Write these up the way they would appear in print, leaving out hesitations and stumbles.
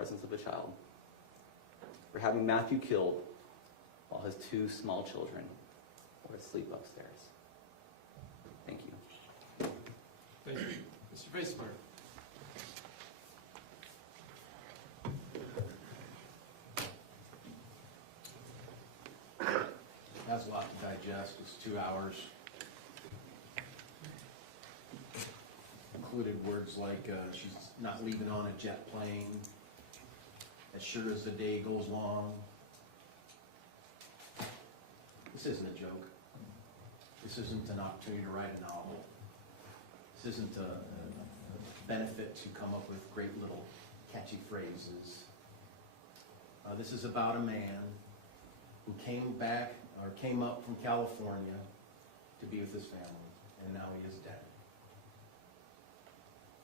presence of a child, for having Matthew killed while his 2 small children were asleep upstairs. Thank you. Thank you. Mr. Facemyer. That's a lot to digest. It's 2 hours. Included words like she's not leaving on a jet plane, as sure as the day goes long. This isn't a joke. This isn't an opportunity to write a novel. This isn't a benefit to come up with great little catchy phrases. This is about a man who came up from California to be with his family, and now he is dead.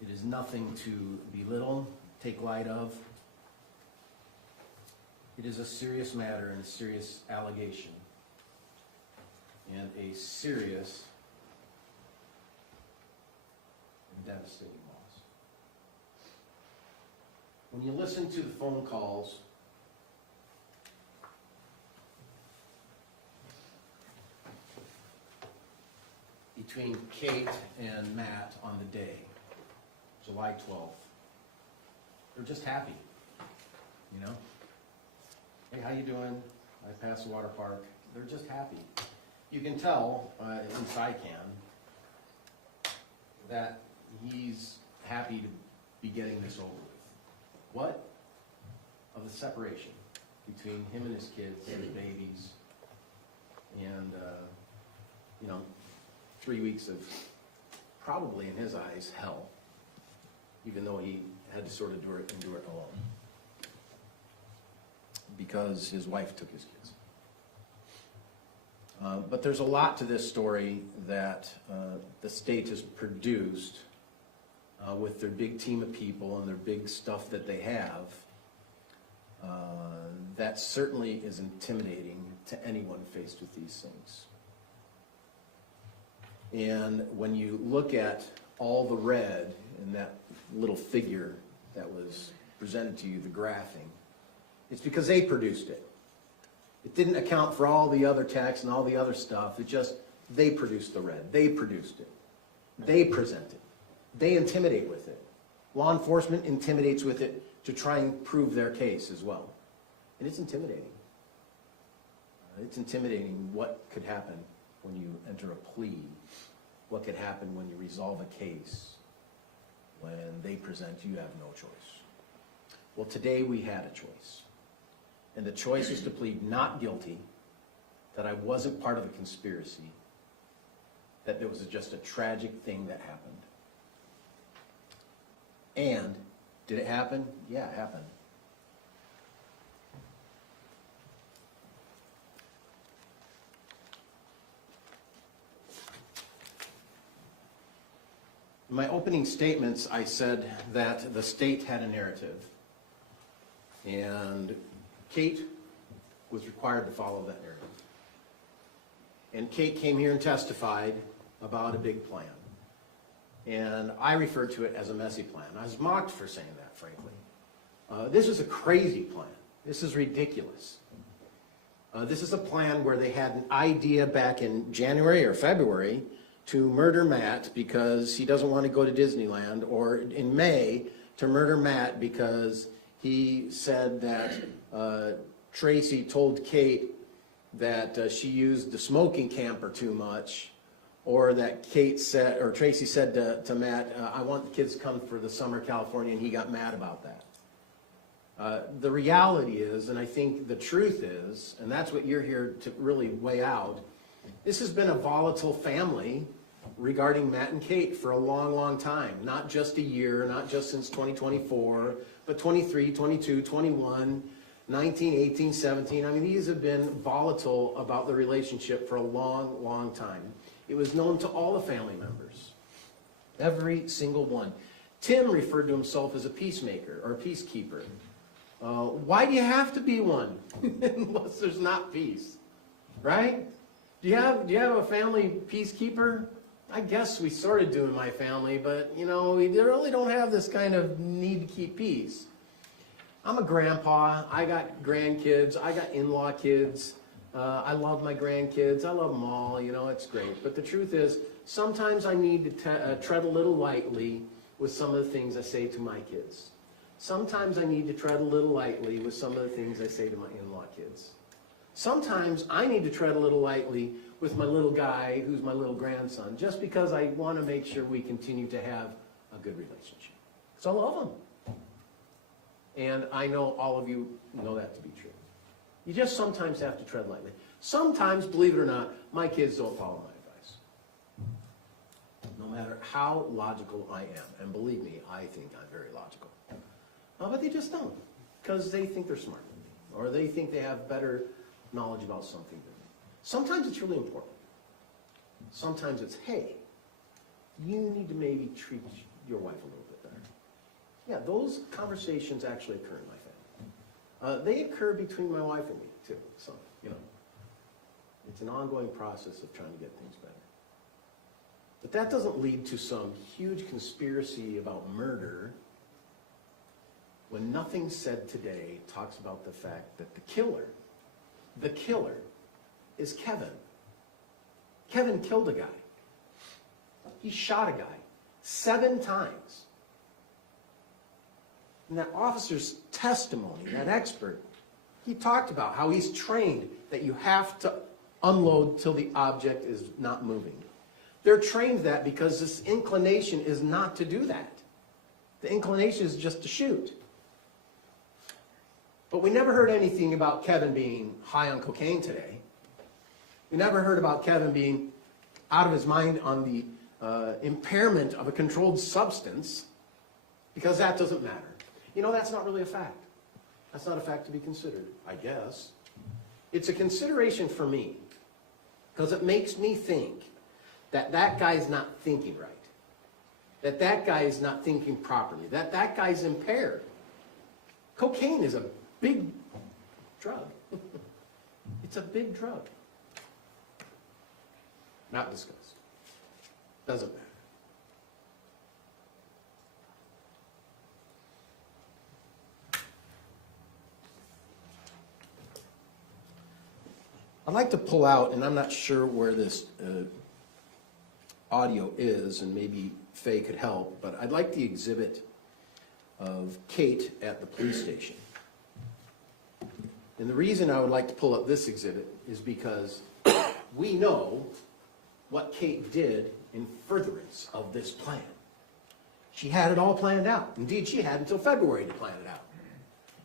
It is nothing to belittle, take light of. It is a serious matter and a serious allegation and a serious and devastating loss. When you listen to the phone calls between Kate and Matt on the day, July 12th, they're just happy, you know? Hey, how you doing? I passed the water park. They're just happy. You can tell, at least I can, that he's happy to be getting this over with. What? Of the separation between him and his kids, his babies, and, 3 weeks of probably, in his eyes, hell, even though he had to sort of endure it alone because his wife took his kids. But there's a lot to this story that the state has produced with their big team of people and their big stuff that they have. That certainly is intimidating to anyone faced with these things. And when you look at all the red in that little figure that was presented to you, the graphing, it's because they produced it. It didn't account for all the other text and all the other stuff. It just, they produced the red. They produced it. They present it. They intimidate with it. Law enforcement intimidates with it to try and prove their case as well. And it's intimidating. It's intimidating what could happen when you enter a plea, what could happen when you resolve a case, when they present you have no choice. Well, today we had a choice. And the choice was to plead not guilty, that I wasn't part of a conspiracy, that there was just a tragic thing that happened. And did it happen? Yeah, it happened. In my opening statements, I said that the state had a narrative, and Kate was required to follow that narrative. And Kate came here and testified about a big plan. And I referred to it as a messy plan. I was mocked for saying that, frankly. This is a crazy plan. This is ridiculous. This is a plan where they had an idea back in January or February to murder Matt because he doesn't want to go to Disneyland, or in May to murder Matt because he said that Tracey told Kate that she used the smoking camper too much, or that Tracey said to Matt, I want the kids to come for the summer California, and he got mad about that. The reality is, and I think the truth is, and that's what you're here to really weigh out, this has been a volatile family regarding Matt and Kate for a long, long time. Not just a year, not just since 2024, but 23, 22, 21, 19, 18, 17. I mean, these have been volatile about the relationship for a long, long time. It was known to all the family members, every single one. Tim referred to himself as a peacemaker or a peacekeeper. Why do you have to be one unless there's not peace, right? Do you have a family peacekeeper? I guess we sort of do in my family, but we really don't have this kind of need to keep peace. I'm a grandpa, I got grandkids, I got in-law kids, I love my grandkids, I love them all, you know, it's great. But the truth is, sometimes I need to tread a little lightly with some of the things I say to my kids. Sometimes I need to tread a little lightly with some of the things I say to my in-law kids. Sometimes I need to tread a little lightly with my little guy who's my little grandson, just because I want to make sure we continue to have a good relationship. Because I love them. And I know all of you know that to be true. You just sometimes have to tread lightly. Sometimes, believe it or not, my kids don't follow my advice. No matter how logical I am, and believe me, I think I'm very logical. But they just don't, because they think they're smarter than me, or they think they have better knowledge about something than me. Sometimes it's really important. Sometimes it's, hey, you need to maybe treat your wife a little bit better. Yeah, those conversations actually occur in my family. They occur between my wife and me, too. So, you know, it's an ongoing process of trying to get things better. But that doesn't lead to some huge conspiracy about murder when nothing said today talks about the fact that the killer is Kevin. Kevin killed a guy. He shot a guy 7 times. And that officer's testimony, that expert, he talked about how he's trained that you have to unload till the object is not moving. They're trained that because this inclination is not to do that. The inclination is just to shoot. But we never heard anything about Kevin being high on cocaine today. We never heard about Kevin being out of his mind on the impairment of a controlled substance, because that doesn't matter. You know, that's not really a fact. That's not a fact to be considered, I guess. It's a consideration for me, because it makes me think that that guy's not thinking right, that that guy is not thinking properly, that that guy's impaired. Cocaine is a big drug. It's a big drug. Not discussed. Doesn't matter. I'd like to pull out, and I'm not sure where this audio is, and maybe Faye could help, but I'd like the exhibit of Kate at the police station. And the reason I would like to pull up this exhibit is because we know what Kate did in furtherance of this plan. She had it all planned out. Indeed, she had until February to plan it out.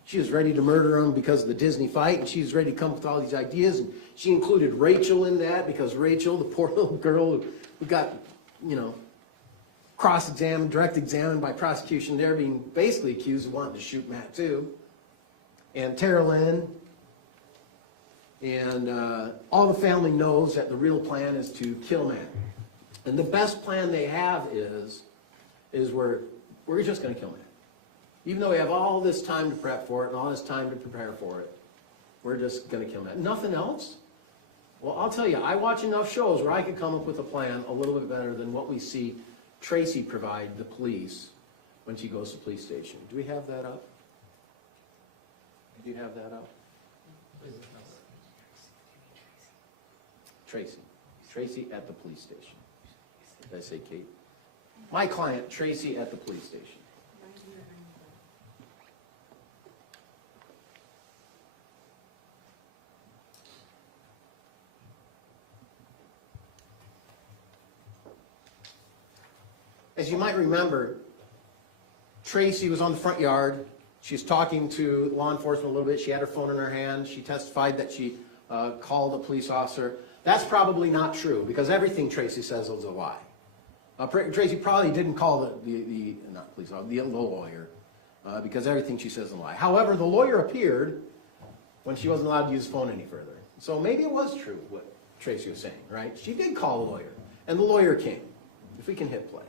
She was ready to murder him because of the Disney fight, and she was ready to come up with all these ideas, and she included Rachel in that, because Rachel, the poor little girl who got, you know, cross-examined, direct examined by prosecution there, being basically accused of wanting to shoot Matt too, and Tara Lynn, and all the family knows that the real plan is to kill Matt. And the best plan they have is we're just going to kill Matt. Even though we have all this time to prep for it and all this time to prepare for it, we're just going to kill Matt. Nothing else? Well, I'll tell you, I watch enough shows where I could come up with a plan a little bit better than what we see Tracey provide the police when she goes to the police station. Do we have that up? Do you have that up? Tracey at the police station. Did I say Kate? My client, Tracey at the police station. As you might remember, Tracey was on the front yard. She was talking to law enforcement a little bit. She had her phone in her hand. She testified that she called a police officer. That's probably not true, because everything Tracey says is a lie. Tracey probably didn't call the not police officer, the lawyer, because everything she says is a lie. However, the lawyer appeared when she wasn't allowed to use the phone any further. So maybe it was true what Tracey was saying, right? She did call the lawyer, and the lawyer came. If we can hit play.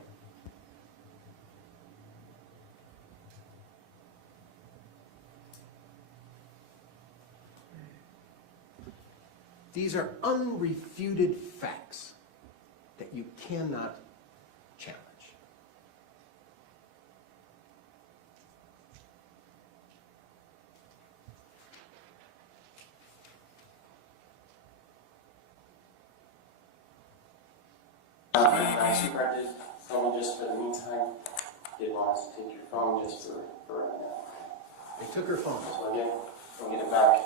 These are unrefuted facts that you cannot challenge. Disregard did tell me just for the meantime, didn't want us to take your phone just for right now. They took her phone. So we'll get it back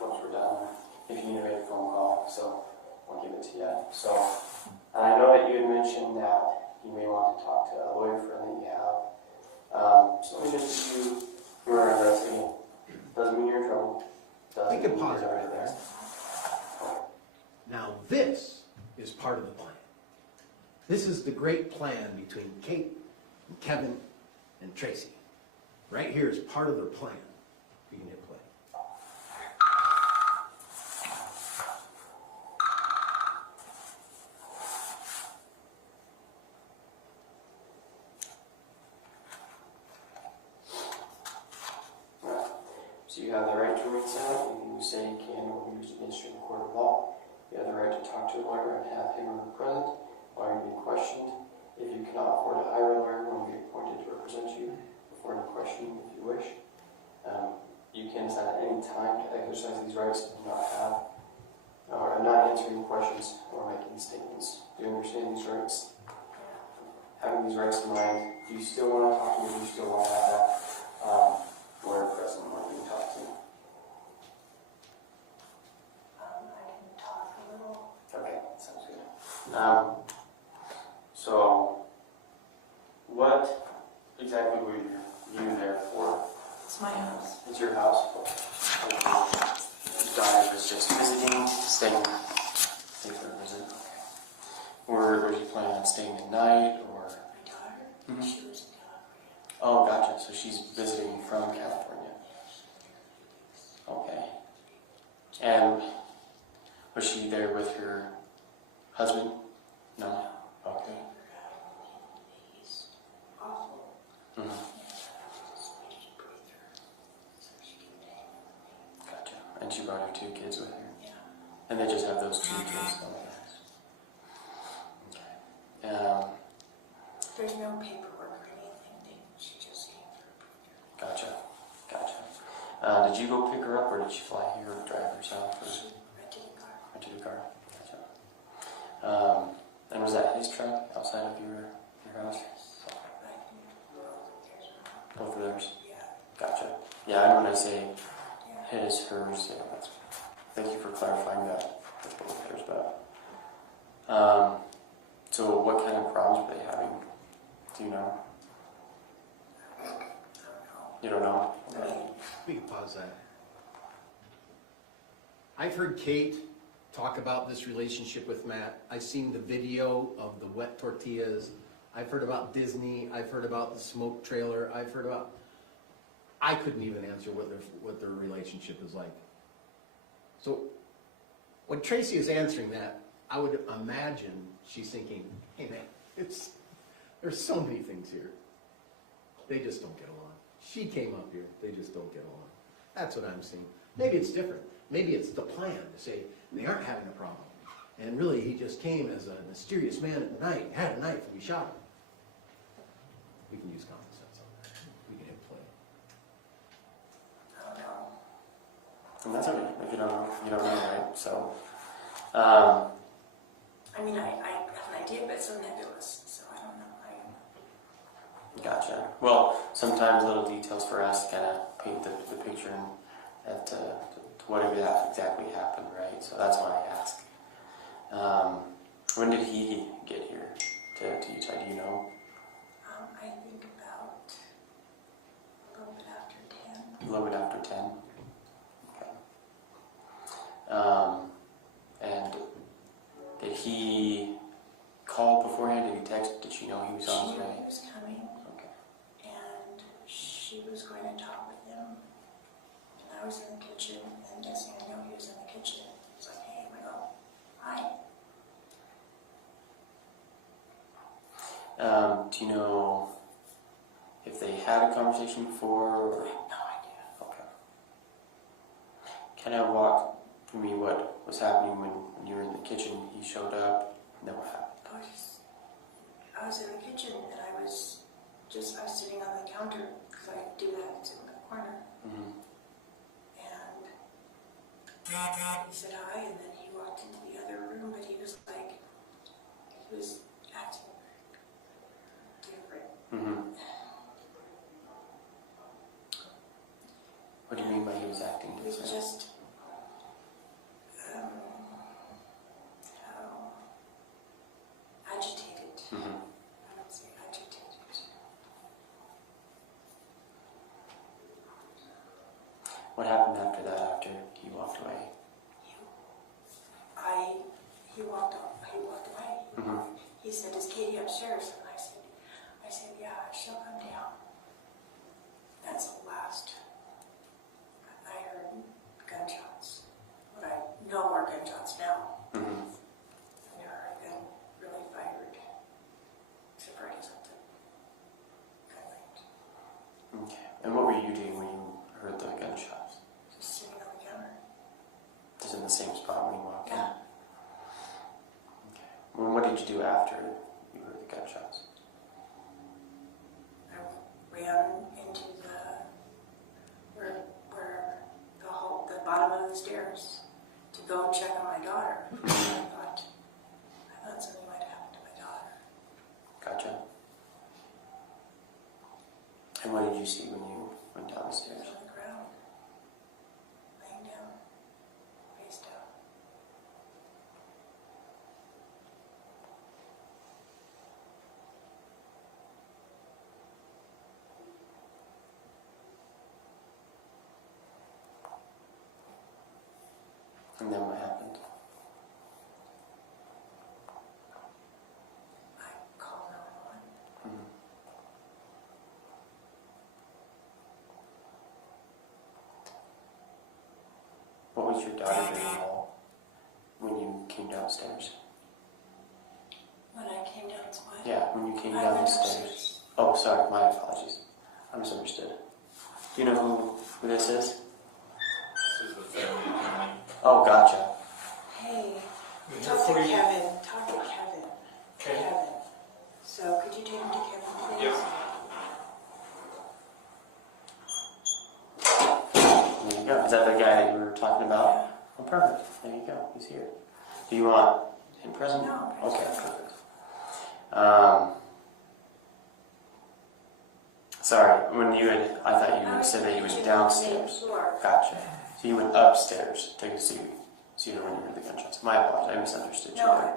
once we're done. If you need to make a phone call, so we'll give it to you. So I know that you had mentioned that you may want to talk to a lawyer friend that you have. So let me just do your investigation. Doesn't mean you're in trouble. We can pause it right there. Now this is part of the plan. This is the great plan between Kate and Kevin and Tracey. Right here is part of their plan. You can hit play. So you have the right to remain silent. You say you can or use against you in the court of law. You have the right to talk to a lawyer and have him or her present while you're being questioned. If you cannot afford to hire a lawyer, one will be appointed to represent you before any questioning if you wish. You can decide at any time to exercise these rights and not have or not answering questions or making statements. Do you understand these rights? Having these rights in mind, do you still want to talk to me? Do you still want to have that lawyer present when you talk to me? I can talk a little. Okay, sounds good. So, what exactly were you there for? It's my house. It's your house? Donna was just visiting, staying for a visit. Okay. Were you planning on staying the night, or? My daughter, Mhm. she was in California. Oh, gotcha. So she's visiting from California. Okay. And was she there with her husband? No. Okay. He's awful. Mhm. So she came to hang out with me. Gotcha. And she brought her 2 kids with her? Yeah. And they just have those 2 kids? Oh, nice. Okay. There's no paperwork or anything. She just came for a picture. Gotcha. Did you go pick her up, or did she fly here or drive herself? Or She rented a car. rented a car? Gotcha. And was that his truck outside of your house? Right in the road, there's one. Both of theirs? Yeah. Gotcha. Yeah, I know when I say Yeah. his, hers, yeah, thank you for clarifying that with both of theirs, but, so what kind of problems were they having? Do you know? I don't know. You don't know? I mean, We can pause that. I've heard Kate talk about this relationship with Matt. I've seen the video of the wet tortillas. I've heard about Disney. I've heard about the smoke trailer. I've heard about... I couldn't even answer what their relationship is like. So when Tracey is answering that, I would imagine she's thinking, hey man, there's so many things here. They just don't get along. She came up here, they just don't get along. That's what I'm seeing. Maybe it's different. Maybe it's the plan to say they aren't having a problem. And really he just came as a mysterious man at night, had a knife, and we shot him. We can use common sense on that. We can hit play. I don't know. And that's okay, if you don't know, right? So, I mean, I have an idea, but it's so nebulous, so I don't know. gotcha. Well, sometimes little details for us kind of paint the picture and to what exactly happened, right? So that's why I ask. When did he get here to Utah? Do you know? I think about a little bit after 10. A little bit after 10. Okay. And did he call beforehand? Did he text? Did she know he was on his She knew way? he was coming, Okay. and she was going to talk with him. And I was in the kitchen, and next thing I know, he was in the kitchen. He's like, hey, I go, hi. Do you know if they had a conversation before? Or? I have no idea. Okay. Can I walk through me what was happening when you were in the kitchen? He showed up, and then what happened? I was in the kitchen, and I was sitting on the counter, because I do that, it's in the corner. Mm-hmm. And he said hi, and then he walked into the other room, but he was like, reacting He was different? just, how agitated. Mhm. I would say agitated. What happened after that, after he walked away? He walked away. Mhm. He said, "Is Katie upstairs?" And I said, "Yeah, she'll come down." That's the last. I heard gunshots. But I know more gunshots now. Mhm. I've never heard a gun really fired. Except for something. Gun range. Okay. And what were you doing when you heard the gunshots? Just sitting on the counter. Just in the same spot when you walked in? Yeah. Okay. Well, what did you do after you heard the gunshots? I ran into the bottom of the stairs to go check on my daughter. I thought something might happen to my daughter. Gotcha. And what did you see when you went down the She stairs? was on the ground, laying down, face down. And then what happened? I called 911. Mhm. What was your daughter doing at all when you came downstairs? When I came down, it's my. Yeah, when you came I down went the stairs. upstairs. Oh, sorry, my apologies. I misunderstood. Do you know who this is? This is the family. Oh, gotcha. Hey, We have talk to 40 Kevin. Talk to Kevin. Okay. Kevin. So could you take him to Kevin, please? Yes. There you go. Is that the guy that you were talking about? Yeah. Oh, perfect. There you go. He's here. Do you want him present? No, Okay, present. perfect. Sorry, when you had, I thought you had said that you went downstairs. Gotcha. So you went upstairs to see you when you heard the gunshots. My apologies. I misunderstood you there.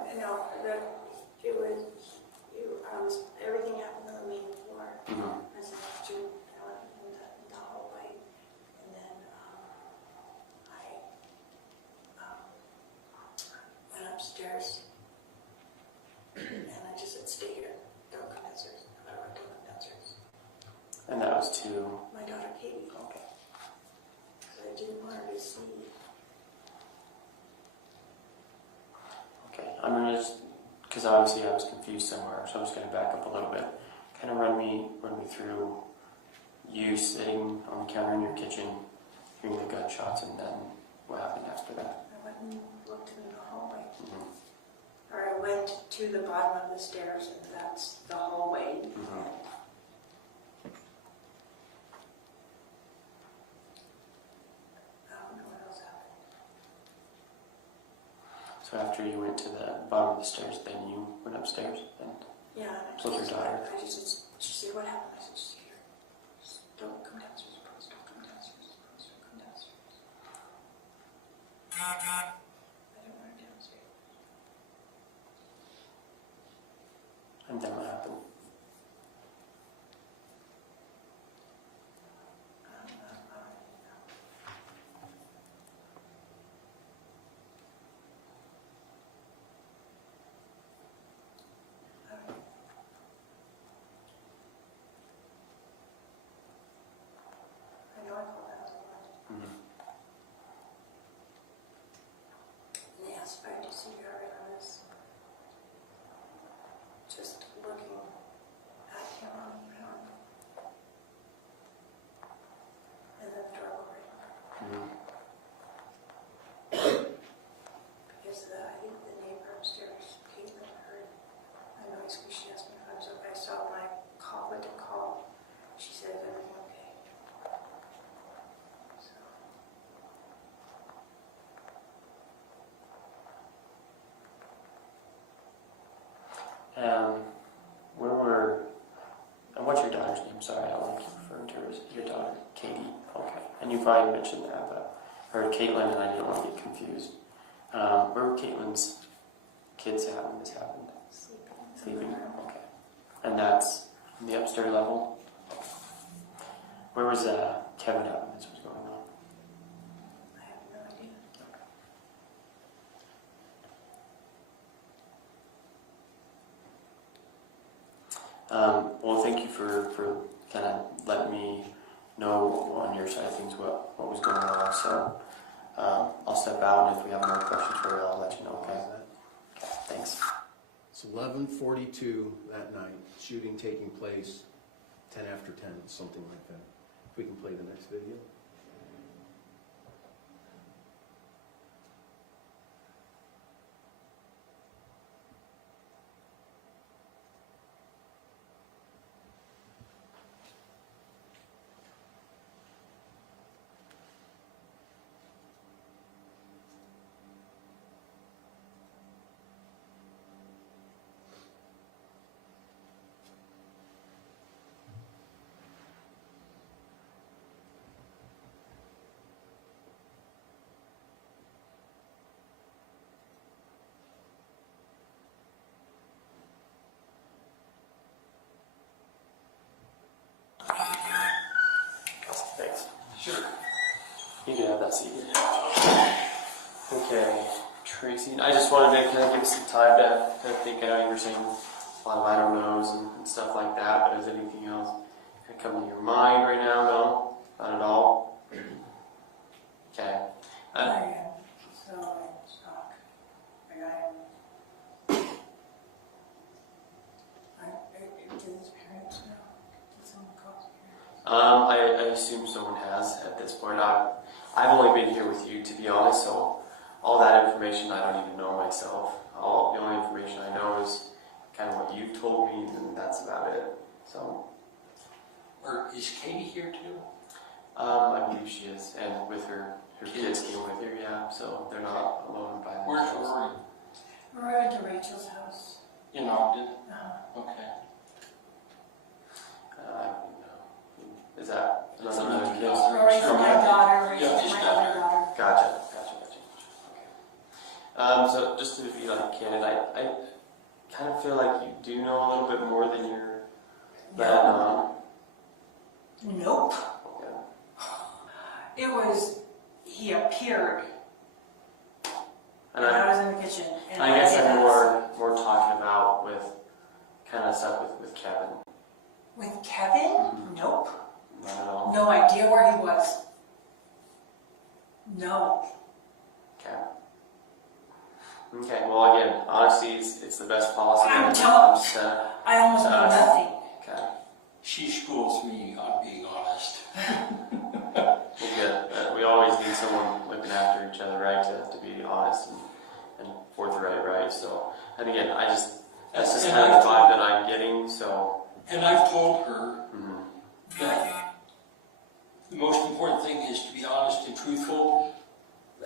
Everything happened on the main floor. Mhm. I was in the hallway, and then I went upstairs, and I just said, "Stay here, don't come downstairs." I went downstairs. And that was to. My daughter Katie, Okay. because I didn't want her to see. Okay. I'm gonna just, because obviously I was confused somewhere, so I'm just gonna back up a little bit. Kind of run me through you sitting on the counter in your kitchen, hearing the gunshots, and then what happened after that. I went and looked in the hallway. Mhm. Or I went to the bottom of the stairs, and that's the hallway. Mhm. I don't know what else happened. So after you went to the bottom of the stairs, then you went upstairs, and Yeah, and I What's your daughter? she said, "What happened?" I said, "Just here. Just don't come downstairs, please. Don't come downstairs. Please don't come downstairs." I didn't want her downstairs. and then what happened? I know I called that other one. Mhm. And they asked if I had disregard on this. Just looking at him on the ground. And then the door opened. Mhm. Because I think the neighbor upstairs, Caitlin, heard a noise because she asked me if I was okay. I saw my call, went to call. She said, "Is everything okay?" So, And what's your daughter's name? Sorry, I don't like you referring to her as your daughter, Katie. Okay. And you probably mentioned that, but or Caitlin, and I didn't want to get confused. Where were Caitlin's kids at when this happened? Sleeping. Okay. And that's on the upstairs level? Where was Kevin at when this was going on? I have no idea. Well, thank you for kind of letting me know on your side of things what was going on. So I'll step out, and if we have more questions for you, I'll let you know. Okay. Okay. Thanks. It's 11:42 that night. Shooting taking place 10 after 10, something like that. If we can play the next video. Thanks. Sure. You can have that seat. Okay, Tracy, I just wanted to kind of give us some time to think. I know you were saying a lot of I don't knows and stuff like that, but is anything else kind of come to your mind right now? No? Not at all? Okay. I am so in shock. Like did his parents know? Did someone call his parents? I assume someone has at this point. I've only been here with you, to be honest, so all that information I don't even know myself. The only information I know is kind of what you've told me, and that's about it. So, Or is Katie here too? I believe she is, and with her kids came with her, yeah, so they're not alone by Where's themselves. Rory? We went to Rachel's house. In Ogden? Okay. I don't even know. Is that That's another another kid? kid. Rory's Sure, my yeah. daughter, Rachel's Yeah, my just other daughter. Gotcha. Okay. So just to be like candid, I kind of feel like you do know a little bit more than you're letting on. Nope. Yeah. It was, he appeared, And and I I was in the kitchen. And I guess did I'm that. more talking about with kind of stuff with Kevin. With Kevin? Nope. Not at all. No idea where he was. No. Okay. Okay. Well, again, honesty it's the best policy. I'm when it telling- comes to- I almost know nothing. Okay. She schools me on being honest. Well, good. We always need someone looking after each other, right? To be honest and forthright, right? So, and again, that's just kind of the vibe that I'm getting. So. And I've told her Mhm. that the most important thing is to be honest and truthful,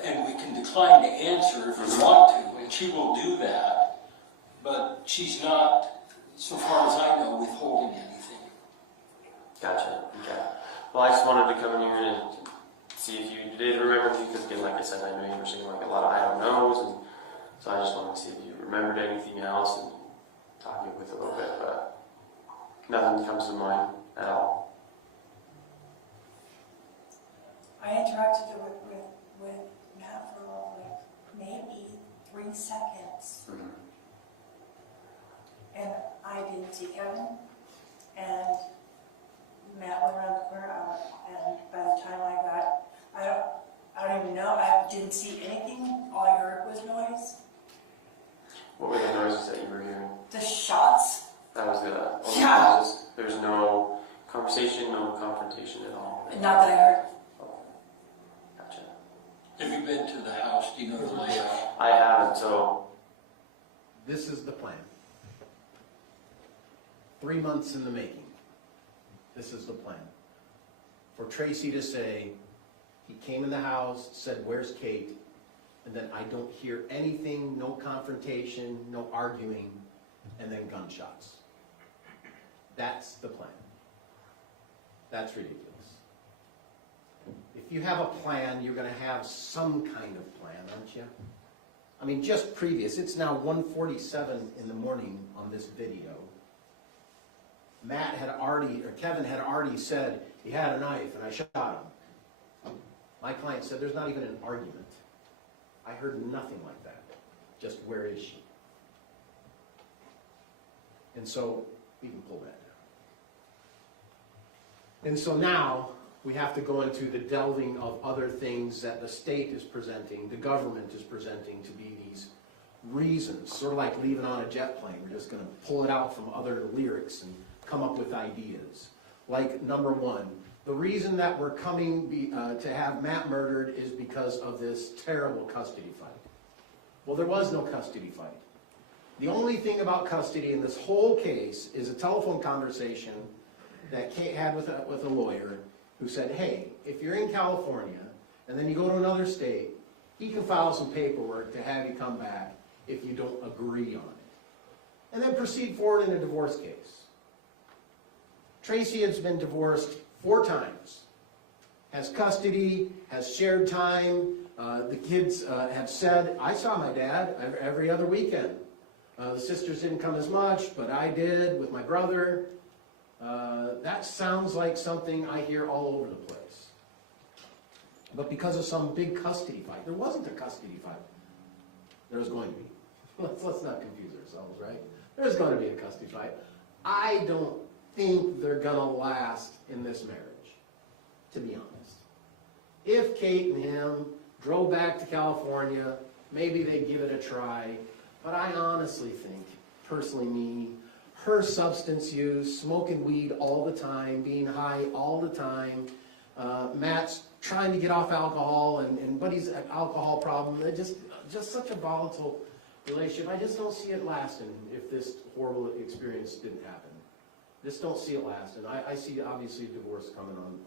and we can decline to answer if we want to, and she will do that, but she's not, so far as I know, withholding anything. Gotcha. Okay. Well, I just wanted to come in here and see if you did remember anything, because again, like I said, I know you were saying like a lot of I don't knows, and so I just wanted to see if you remembered anything else and talk you with a little bit, but nothing comes to mind at all. I interacted with Matt for like maybe 3 seconds. Mm-hmm. And I didn't see Kevin. And Matt went around the corner, and by the time I don't even know, I didn't see anything. All I heard was noise. What were the noises that you were hearing? The shots. That was the only Yeah. noises. There's no conversation, no confrontation at all. Not that I heard. Gotcha. Have you been to the house? Do you know the layout? I haven't, so This is the plan. 3 months in the making. This is the plan. For Tracy to say, he came in the house, said, "Where's Kate?" And then I don't hear anything, no confrontation, no arguing, and then gunshots. That's the plan. That's ridiculous. If if you have a plan, you're gonna have some kind of plan, aren't you? I mean, just previous, it's now 1:47 in the morning on this video. Kevin had already said he had a knife and I shot him. My client said there's not even an argument. I heard nothing like that. Just where is she? And so we can pull that down. And so now we have to go into the delving of other things that the state is presenting, the government is presenting to be these reasons, sort of like leaving on a jet plane. We're just going to pull it out from other lyrics and come up with ideas. Like number one, the reason that we're coming to have Matt murdered is because of this terrible custody fight. Well, there was no custody fight. The only thing about custody in this whole case is a telephone conversation that Kate had with a lawyer who said, hey, if you're in California and then you go to another state, he can file some paperwork to have you come back if you don't agree on it. And then proceed forward in a divorce case. Tracey has been divorced 4 times, has custody, has shared time. The kids have said, I saw my dad every other weekend. The sisters didn't come as much, but I did with my brother. That sounds like something I hear all over the place. But because of some big custody fight, there wasn't a custody fight. There was going to be. Let's not confuse ourselves, right? There's going to be a custody fight. I don't think they're going to last in this marriage, to be honest. If Kate and him drove back to California, maybe they'd give it a try. But I honestly think, personally me, her substance use, smoking weed all the time, being high all the time, Matt's trying to get off alcohol and Buddy's alcohol problem, just such a volatile relationship. I just don't see it lasting if this horrible experience didn't happen. Just don't see it lasting. I see obviously a divorce coming on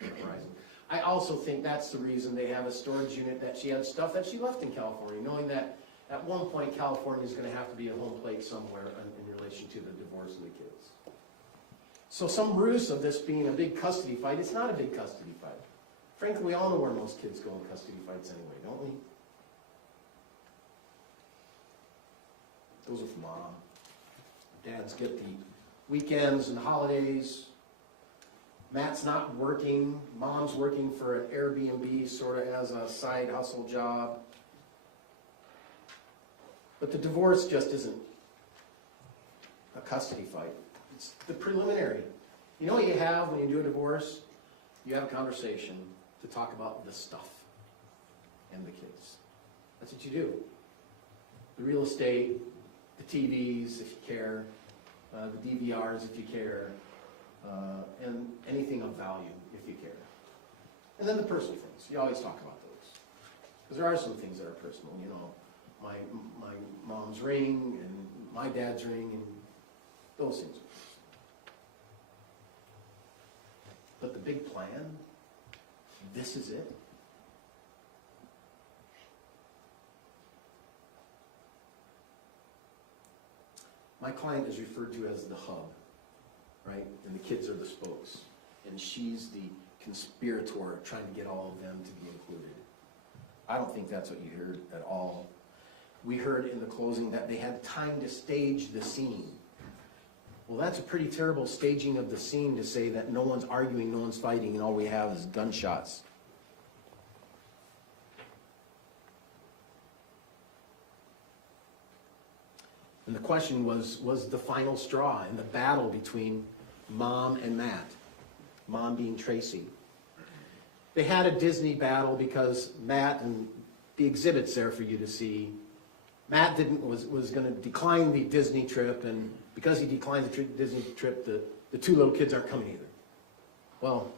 the horizon. I also think that's the reason they have a storage unit, that she had stuff that she left in California, knowing that at one point California is going to have to be a home plate somewhere in relation to the divorce of the kids. So some ruse of this being a big custody fight, it's not a big custody fight. Frankly, we all know where most kids go in custody fights anyway, don't we? Those are from mom. Dads get the weekends and holidays. Matt's not working. Mom's working for an Airbnb sort of as a side hustle job. But the divorce just isn't a custody fight. It's the preliminary. You know what you have when you do a divorce? You have a conversation to talk about the stuff and the kids. That's what you do. The real estate, the TVs if you care, the DVRs if you care, and anything of value if you care. And then the personal things. You always talk about those. Because there are some things that are personal, you know. My mom's ring and my dad's ring and those things. But the big plan, this is it. My client is referred to as the hub, right? And the kids are the spokes. And she's the conspirator trying to get all of them to be included. I don't think that's what you heard at all. We heard in the closing that they had time to stage the scene. Well, that's a pretty terrible staging of the scene to say that no one's arguing, no one's fighting, and all we have is gunshots. And the question was the final straw in the battle between Mom and Matt, Mom being Tracey. They had a Disney battle because Matt, and the exhibit's there for you to see, Matt was going to decline the Disney trip, and because he declined the Disney trip, the 2 little kids aren't coming either. Well,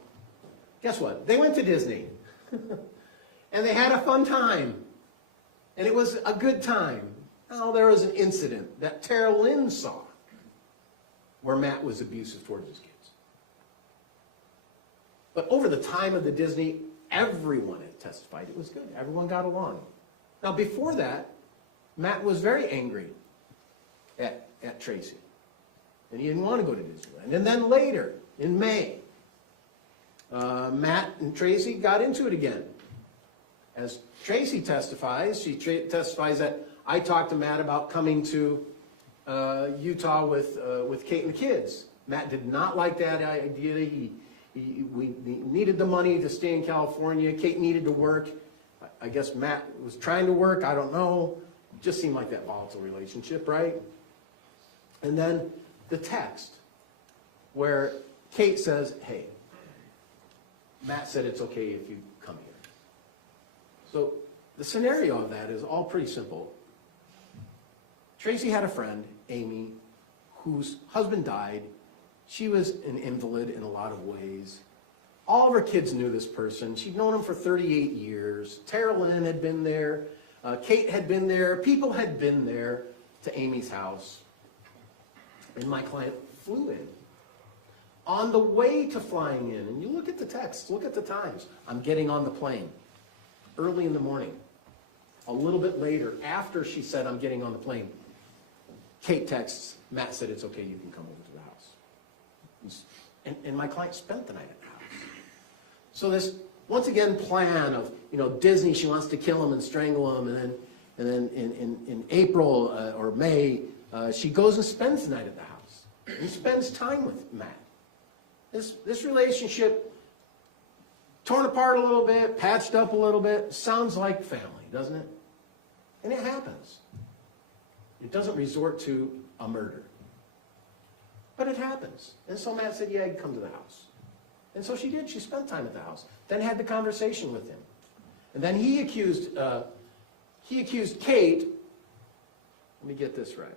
guess what? They went to Disney. And they had a fun time. And it was a good time. Now, there was an incident that Tara Lynn saw where Matt was abusive towards his kids. But over the time of the Disney, everyone had testified it was good. Everyone got along. Now, before that, Matt was very angry at Tracey. And he didn't want to go to Disneyland. And then later, in May, Matt and Tracey got into it again. As Tracey testifies, she testifies that I talked to Matt about coming to Utah with Kate and the kids. Matt did not like that idea. We needed the money to stay in California. Kate needed to work. I guess Matt was trying to work. I don't know. Just seemed like that volatile relationship, right? And then the text where Kate says, hey, Matt said it's okay if you come here. So the scenario of that is all pretty simple. Tracey had a friend, Amy, whose husband died. She was an invalid in a lot of ways. All of her kids knew this person. She'd known him for 38 years. Tara Lynn had been there. Kate had been there. People had been there to Amy's house. And my client flew in. On the way to flying in, and you look at the text, look at the times. I'm getting on the plane early in the morning. A little bit later, after she said I'm getting on the plane, Kate texts, Matt said it's okay, you can come over to the house. And my client spent the night at the house. So this, once again, plan of, Disney, she wants to kill him and strangle him, and then in April or May, she goes and spends the night at the house. And spends time with Matt. This relationship, torn apart a little bit, patched up a little bit, sounds like family, doesn't it? And it happens. It doesn't resort to a murder. But it happens. And so Matt said, yeah, I'd come to the house. And so she did. She spent time at the house. Then had the conversation with him. And then he accused Kate. Let me get this right.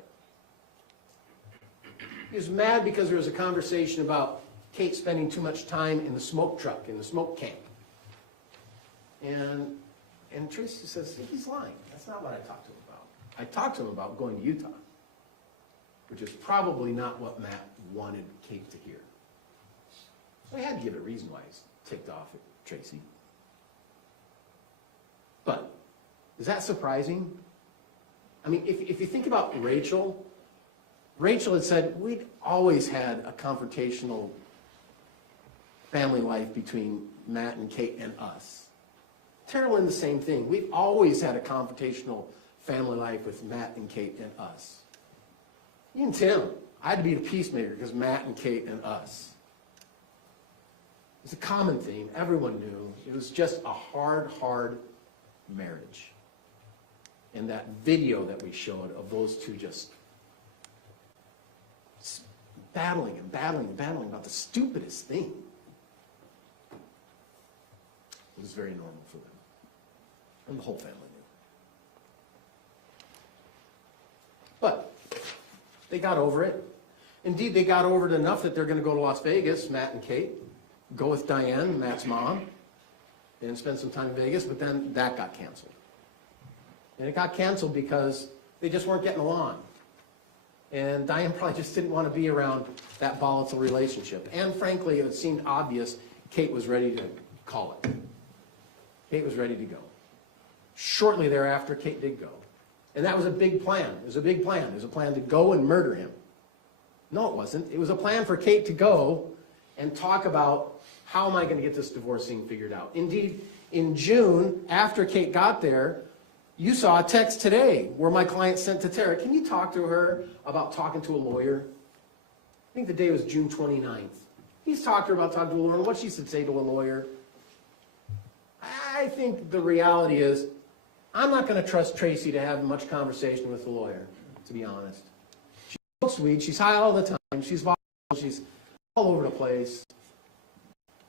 He was mad because there was a conversation about Kate spending too much time in the smoke truck, in the smoke camp. And Tracey says, he's lying. That's not what I talked to him about. I talked to him about going to Utah, which is probably not what Matt wanted Kate to hear. So I had to give a reason why he's ticked off at Tracey. But is that surprising? I mean, if you think about Rachel had said, we'd always had a confrontational family life between Matt and Kate and us. Tara Lynn, the same thing. We've always had a confrontational family life with Matt and Kate and us. Even Tim, I had to be the peacemaker because Matt and Kate and us. It's a common theme. Everyone knew. It was just a hard marriage. And that video that we showed of those two just battling about the stupidest thing. It was very normal for them. And the whole family knew. But they got over it. Indeed, they got over it enough that they're going to go to Las Vegas, Matt and Kate, go with Diane, Matt's mom, and spend some time in Vegas, but then that got canceled. And it got canceled because they just weren't getting along. And Diane probably just didn't want to be around that volatile relationship. And frankly, it seemed obvious Kate was ready to call it. Kate was ready to go. Shortly thereafter, Kate did go. And that was a big plan. It was a big plan. It was a plan to go and murder him. No, it wasn't. It was a plan for Kate to go and talk about, how am I going to get this divorce thing figured out? Indeed, in June, after Kate got there, you saw a text today where my client sent to Tara, can you talk to her about talking to a lawyer? I think the day was June 29th. He's talked to her about talking to a lawyer and what she should say to a lawyer. I think the reality is, I'm not going to trust Tracey to have much conversation with a lawyer, to be honest. She's so sweet, she's high all the time, she's volatile, she's all over the place.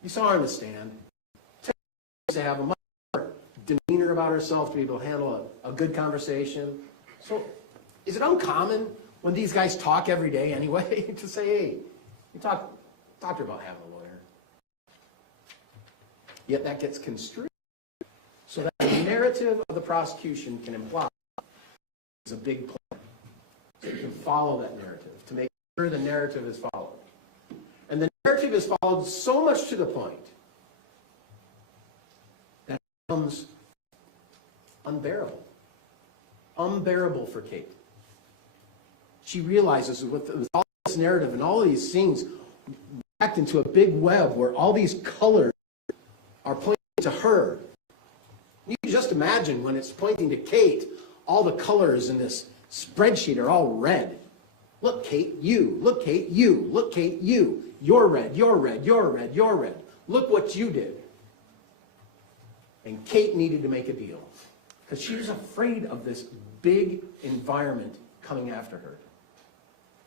You saw her in the stand. Tracey used to have a much more demeanor about herself to be able to handle a good conversation. So, is it uncommon when these guys talk every day anyway to say, hey, you talk to her about having a lawyer? Yet that gets construed so that the narrative of the prosecution can imply it's a big plan. So you can follow that narrative to make sure the narrative is followed. And the narrative is followed so much to the point that it becomes unbearable. Unbearable for Kate. She realizes with all this narrative and all these things packed into a big web where all these colors are pointing to her. You can just imagine when it's pointing to Kate, all the colors in this spreadsheet are all red. Look, Kate, you. Look, Kate, you. Look, Kate, you. You're red, you're red, you're red, you're red. Look what you did. And Kate needed to make a deal because she was afraid of this big environment coming after her.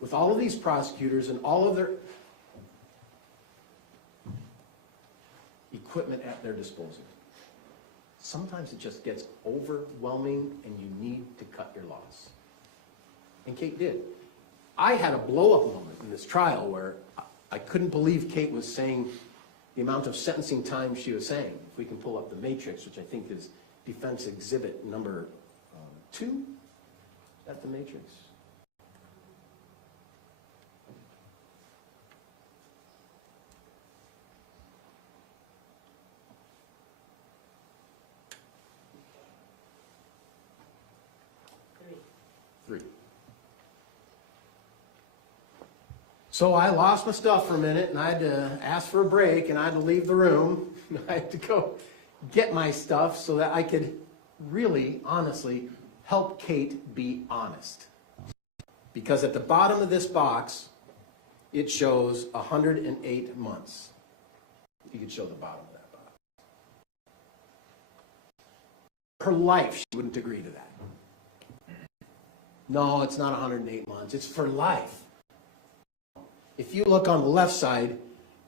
With all of these prosecutors and all of their equipment at their disposal. Sometimes it just gets overwhelming and you need to cut your loss. And Kate did. I had a blow-up moment in this trial where I couldn't believe Kate was saying the amount of sentencing time she was saying. If we can pull up the matrix, which I think is defense exhibit number 2. Is that the matrix? Three. So I lost my stuff for a minute, and I had to ask for a break, and I had to leave the room. I had to go get my stuff so that I could really, honestly, help Kate be honest. Because at the bottom of this box, it shows 108 months. You could show the bottom of that box. Her life, she wouldn't agree to that. No, it's not 108 months. It's for life. If you look on the left side,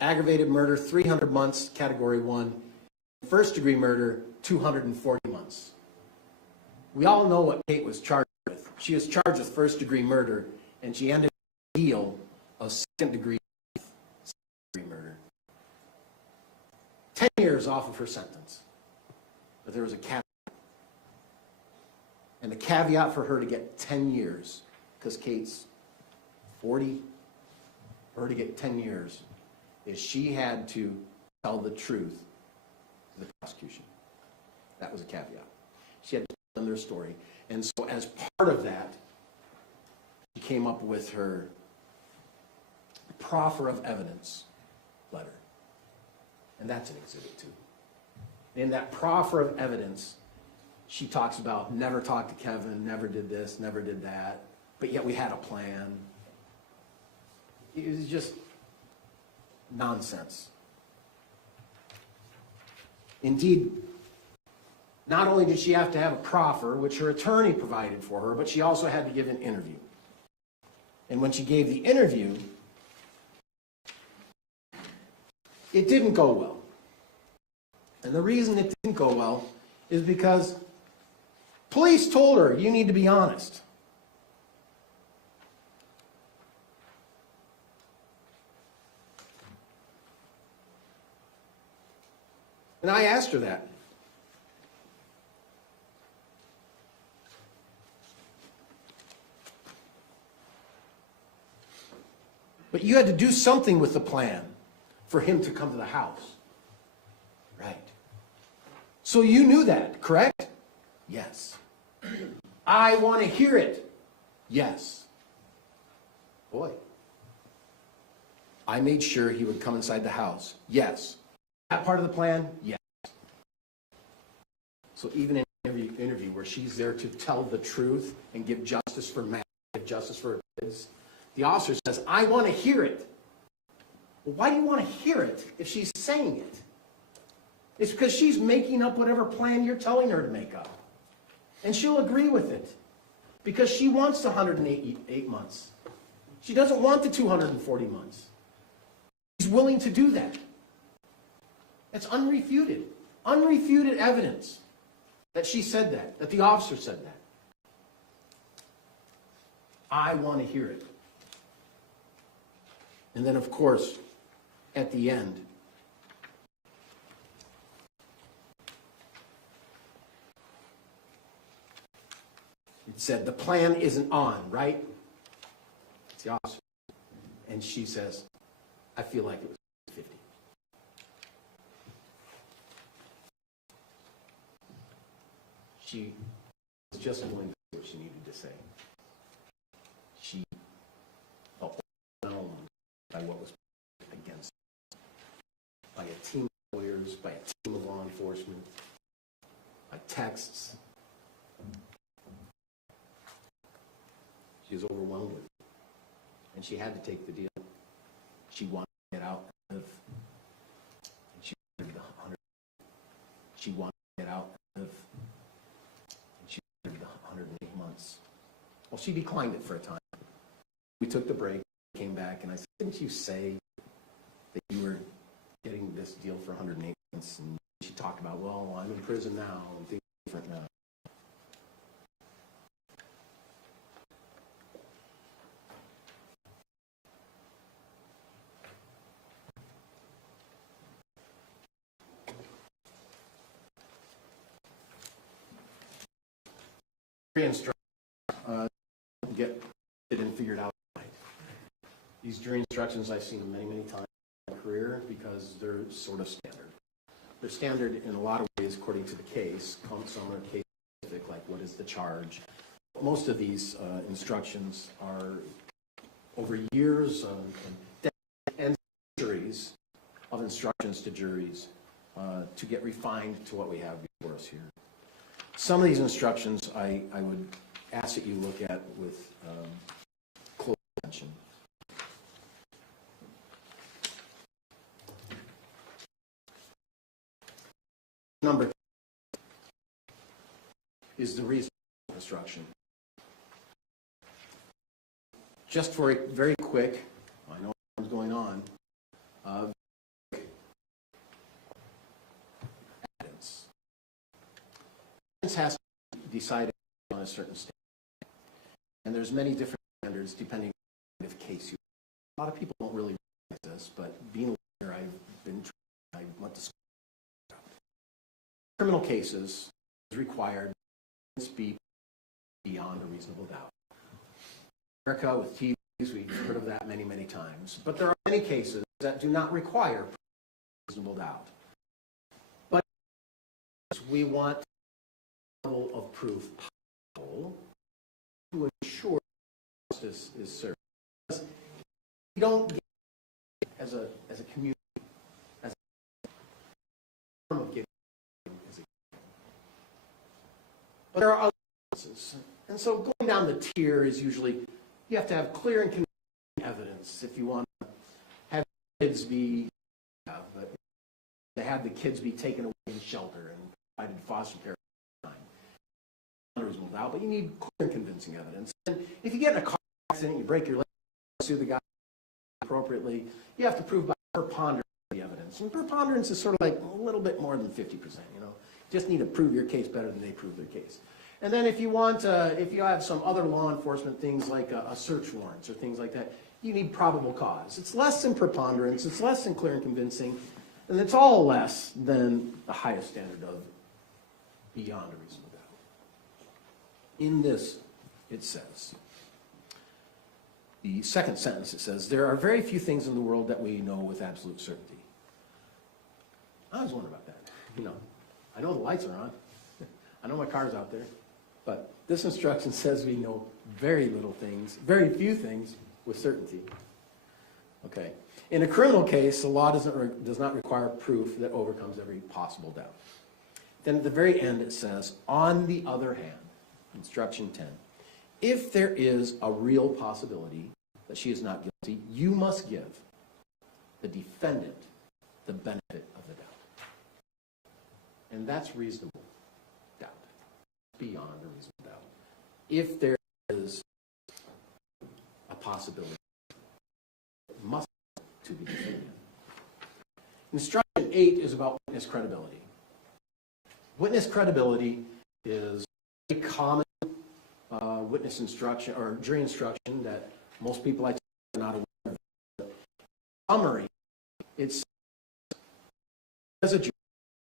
aggravated murder, 300 months, category 1. First degree murder, 240 months. We all know what Kate was charged with. She was charged with first degree murder, and she ended up with a deal of second degree murder. 10 years off of her sentence. But there was a caveat. And the caveat for her to get 10 years, because Kate's 40, for her to get 10 years, is she had to tell the truth to the prosecution. That was a caveat. She had to tell them their story. And so as part of that, she came up with her proffer of evidence letter. And that's an exhibit too. In that proffer of evidence, she talks about never talked to Kevin, never did this, never did that, but yet we had a plan. It was just nonsense. Indeed, not only did she have to have a proffer, which her attorney provided for her, but she also had to give an interview. And when she gave the interview, it didn't go well. And the reason it didn't go well is because police told her, you need to be honest. And I asked her that. But you had to do something with the plan for him to come to the house. Right. So you knew that, correct? Yes. I want to hear it. Yes. Boy. I made sure he would come inside the house. Yes. That part of the plan? Yes. So even in every interview where she's there to tell the truth and give justice for Matt, give justice for her kids, the officer says, I want to hear it. Well, why do you want to hear it if she's saying it? It's because she's making up whatever plan you're telling her to make up. And she'll agree with it. Because she wants the 108 months. She doesn't want the 240 months. She's willing to do that. It's unrefuted. Unrefuted evidence that she said that the officer said that. I want to hear it. And then, of course, at the end, it said, the plan isn't on, right? It's the officer. And she says, I feel like it was 50. She was just willing to say what she needed to say. She felt overwhelmed by what was against her, by a team of lawyers, by a team of by texts. She was overwhelmed with it, and she had to take the deal. She wanted to get out and live. And she wanted 100. She wanted to get out and live. And she wanted 108 months. Well, she declined it for a time. We took the break, came back, and I said, didn't you say that you were getting this deal for 108 months? And she talked about, well, I'm in prison now, and things are different now. Get it and figured out. These jury instructions I've seen many, many times in my career because they're sort of standard. They're standard in a lot of ways according to the case. Some are case specific, like what is the charge. Most of these instructions are over years and centuries of instructions to juries to get refined to what we have before us here. Some of these instructions I would ask that you look at with close attention. Number 3 is the reasonable instruction. Just for a very quick, I know what's going on, evidence. Evidence has to be decided on a certain standard. And there's many different standards depending on the kind of case you have. A lot of people don't really realize this, but being a lawyer, I went to school. Criminal cases is required to be beyond a reasonable doubt. In America, with TVs, we've heard of that many, many times. But there are many cases that do not require reasonable doubt. But we want a level of proof possible to ensure justice is served. Because we don't get it as a community, as a form of giving. But there are other cases. And so going down the tier is usually, you have to have clear and convincing evidence if you want to have kids be, but to have the kids be taken away in shelter and provided foster care. Unreasonable doubt, but you need clear and convincing evidence. And if you get in a car accident, you break your leg, sue the guy appropriately, you have to prove by preponderance of the evidence. And preponderance is sort of like a little bit more than 50%, you know. Just need to prove your case better than they prove their case. And then if you want, if you have some other law enforcement things like a search warrants or things like that, you need probable cause. It's less than preponderance, it's less than clear and convincing, and it's all less than the highest standard of beyond a reasonable doubt. In this, it says, the second sentence, it says, there are very few things in the world that we know with absolute certainty. I always wonder about that. You know, I know the lights are on. I know my car's out there. But this instruction says we know very little things, very few things with certainty. Okay. In a criminal case, the law does not require proof that overcomes every possible doubt. Then at the very end, it says, on the other hand, instruction 10, if there is a real possibility that she is not guilty, you must give the defendant the benefit of the doubt. And that's reasonable doubt, beyond a reasonable doubt. If there is a possibility, it must to be defended. Instruction 8 is about witness credibility. Witness credibility is a common witness instruction or jury instruction that most people I are not aware of. Summary, it's as a jury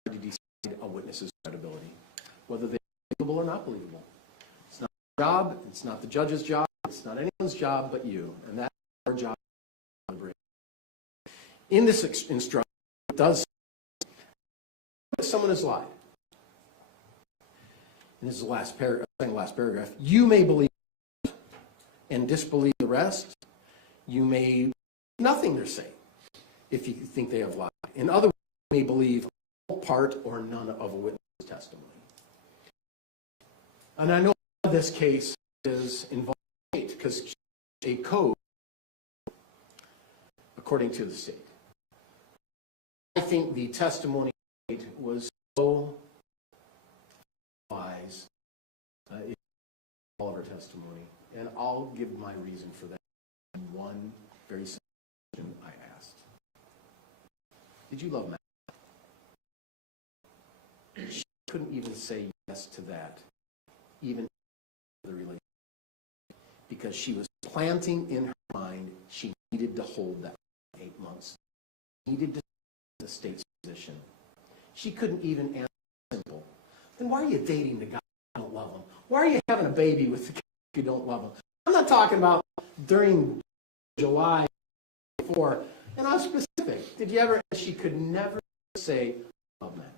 to decide a witness's credibility, whether they're believable or not believable. It's not your job, it's not the judge's job, it's not anyone's job but you, and that's our job. In this instruction, it does say that someone has lied. And this is the last paragraph. You may believe and disbelieve the rest. You may believe nothing they're saying if you think they have lied. In other words, you may believe all part or none of a witness's testimony. And I know this case is involved because a code, according to the state. I think the testimony was so wise, all of her testimony, and I'll give my reason for that in one very simple question I asked. Did you love Matt? She couldn't even say yes to that, even the relationship, because she was planting in her mind she needed to hold that 8 months, needed to the state's position. She couldn't even answer simple. Then why are you dating the guy you don't love him? Why are you having a baby with the guy you don't love him? I'm not talking about during July 4, and I'm specific. Did you ever? She could never say, love Matt.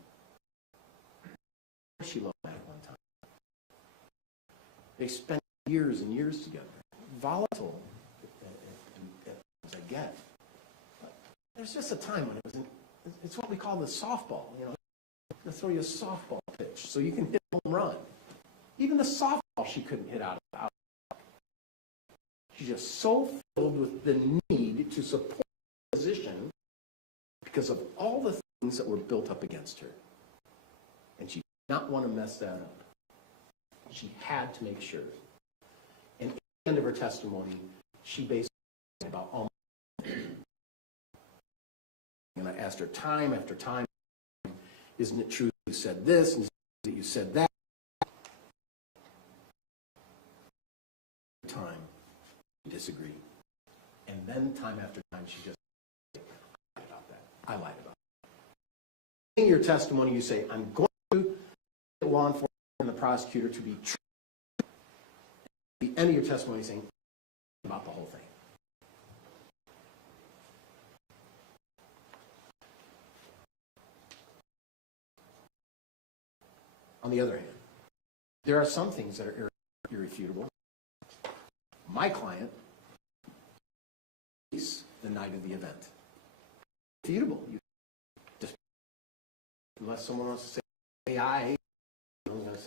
She loved Matt one time. They spent years and years together. Volatile, as I get. But there's just a time when it was, it's what we call the softball, you know. They'll throw you a softball pitch so you can hit a home run. Even the softball she couldn't hit out of. She's just so filled with the need to support the position because of all the things that were built up against her. And she did not want to mess that up. She had to make sure. And at the end of her testimony, she basically said about almost and I asked her time after time, isn't it true you said this, and that you said that? Time, she disagreed. And then time after time, she just lied about that. I lied about it. In your testimony, you say, I'm going to get law enforcement and the prosecutor to be true. At the end of your testimony, saying about the whole thing. On the other hand, there are some things that are irrefutable. My client is the night of the event. Irrefutable. Unless someone wants to say, hey, I'm going to say,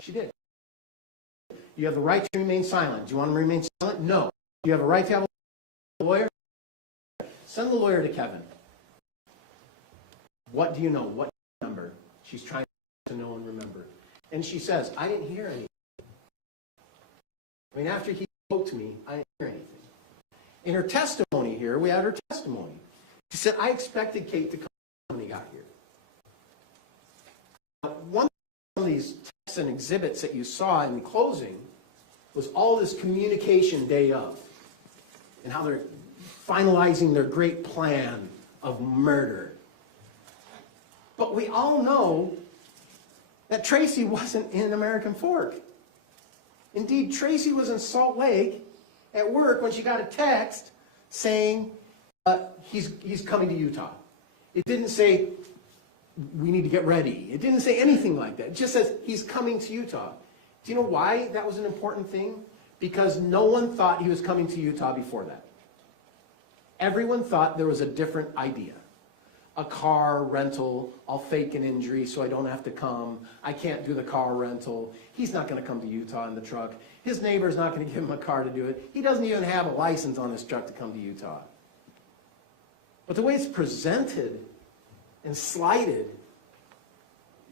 she did. You have the right to remain silent. Do you want to remain silent? No. Do you have a right to have a lawyer? Send the lawyer to Kevin. What do you know? What number? She's trying to know and remember. And she says, I didn't hear anything. I mean, after he spoke to me, I didn't hear anything. In her testimony here, we had her testimony. She said, I expected Kate to come when he got here. One of these texts and exhibits that you saw in the closing was all this communication day of, and how they're finalizing their great plan of murder. But we all know that Tracey wasn't in American Fork. Indeed, Tracey was in Salt Lake at work when she got a text saying he's coming to Utah. It didn't say we need to get ready. It didn't say anything like that. It just says he's coming to Utah. Do you know why that was an important thing? Because no one thought he was coming to Utah before that. Everyone thought there was a different idea. A car rental, I'll fake an injury so I don't have to come. I can't do the car rental. He's not going to come to Utah in the truck. His neighbor's not going to give him a car to do it. He doesn't even have a license on his truck to come to Utah. But the way it's presented and slighted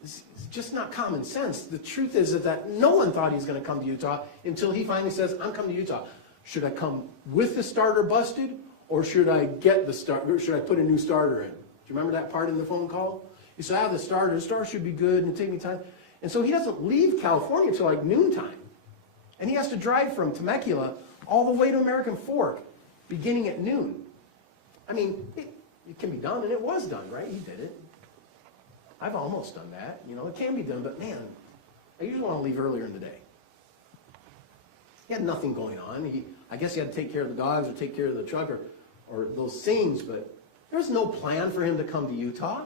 is just not common sense. The truth is that no one thought he was going to come to Utah until he finally says, I'm coming to Utah. Should I come with the starter busted, or should I get the starter? Should I put a new starter in? Do you remember that part in the phone call? He said, I have the starter. The starter should be good and take me time. And so he doesn't leave California until like noontime. And he has to drive from Temecula all the way to American Fork, beginning at noon. I mean, it can be done, and it was done, right? He did it. I've almost done that. You know, it can be done, but man, I usually want to leave earlier in the day. He had nothing going on. I guess he had to take care of the dogs or take care of the truck or those things, but there's no plan for him to come to Utah.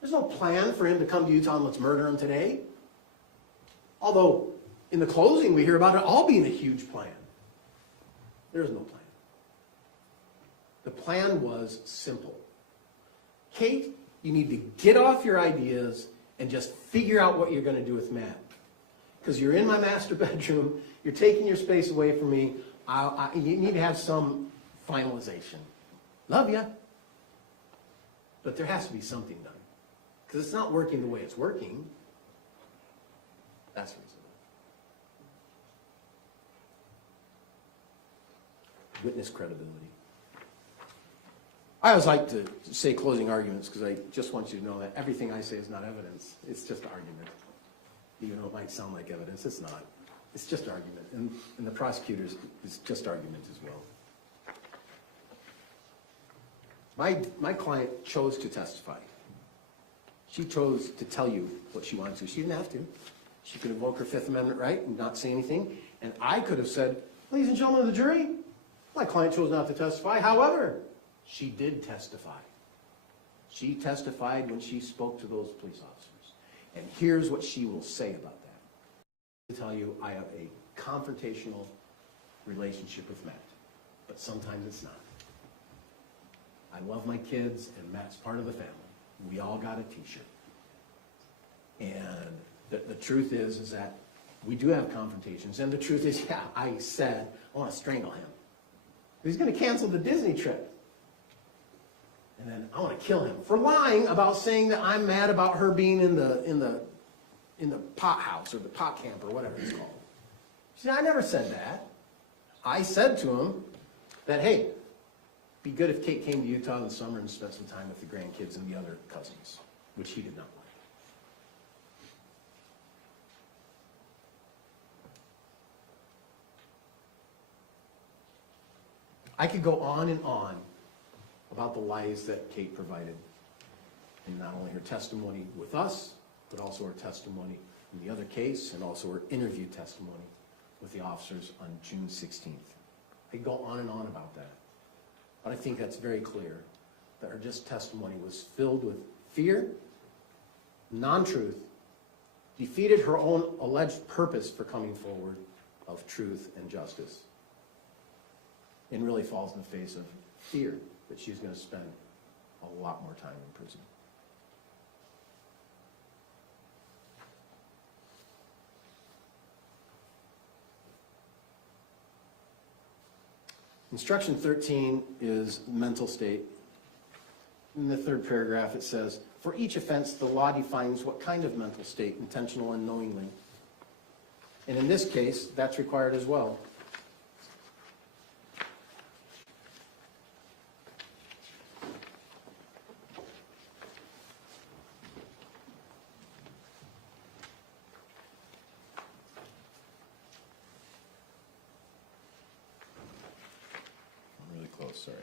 There's no plan for him to come to Utah and let's murder him today. Although, in the closing, we hear about it all being a huge plan. There's no plan. The plan was simple. Kate, you need to get off your ideas and just figure out what you're going to do with Matt. because you're in my master bedroom, you're taking your space away from me, you need to have some finalization. Love ya. But there has to be something done. Because it's not working the way it's working. That's reasonable. Witness credibility. I always like to say closing arguments because I just want you to know that everything I say is not evidence. It's just argument. Even though it might sound like evidence, it's not. It's just argument. And the prosecutors, it's just argument as well. My client chose to testify. She chose to tell you what she wanted to. She didn't have to. She could invoke her Fifth Amendment right and not say anything. And I could have said, ladies and gentlemen of the jury, my client chose not to testify. However, she did testify. She testified when she spoke to those police officers. And here's what she will say about that. To tell you, I have a confrontational relationship with Matt, but sometimes it's not. I love my kids, and Matt's part of the family. We all got a t-shirt. And the truth is that we do have confrontations. And the truth is, yeah, I said, I want to strangle him. He's going to cancel the Disney trip. And then I want to kill him for lying about saying that I'm mad about her being in the pot house or the pot camp or whatever it's called. She said, I never said that. I said to him that, hey, be good if Kate came to Utah in the summer and spent some time with the grandkids and the other cousins, which he did not like. I could go on and on about the lies that Kate provided in not only her testimony with us, but also her testimony in the other case, and also her interview testimony with the officers on June 16th. I could go on and on about that. But I think that's very clear, that her just testimony was filled with fear, non-truth, defeated her own alleged purpose for coming forward of truth and justice, and really falls in the face of fear that she's going to spend a lot more time in prison. Instruction 13 is mental state. In the third paragraph it says, for each offense the law defines what kind of mental state, intentional and knowingly. And in this case, that's required as well. Sorry.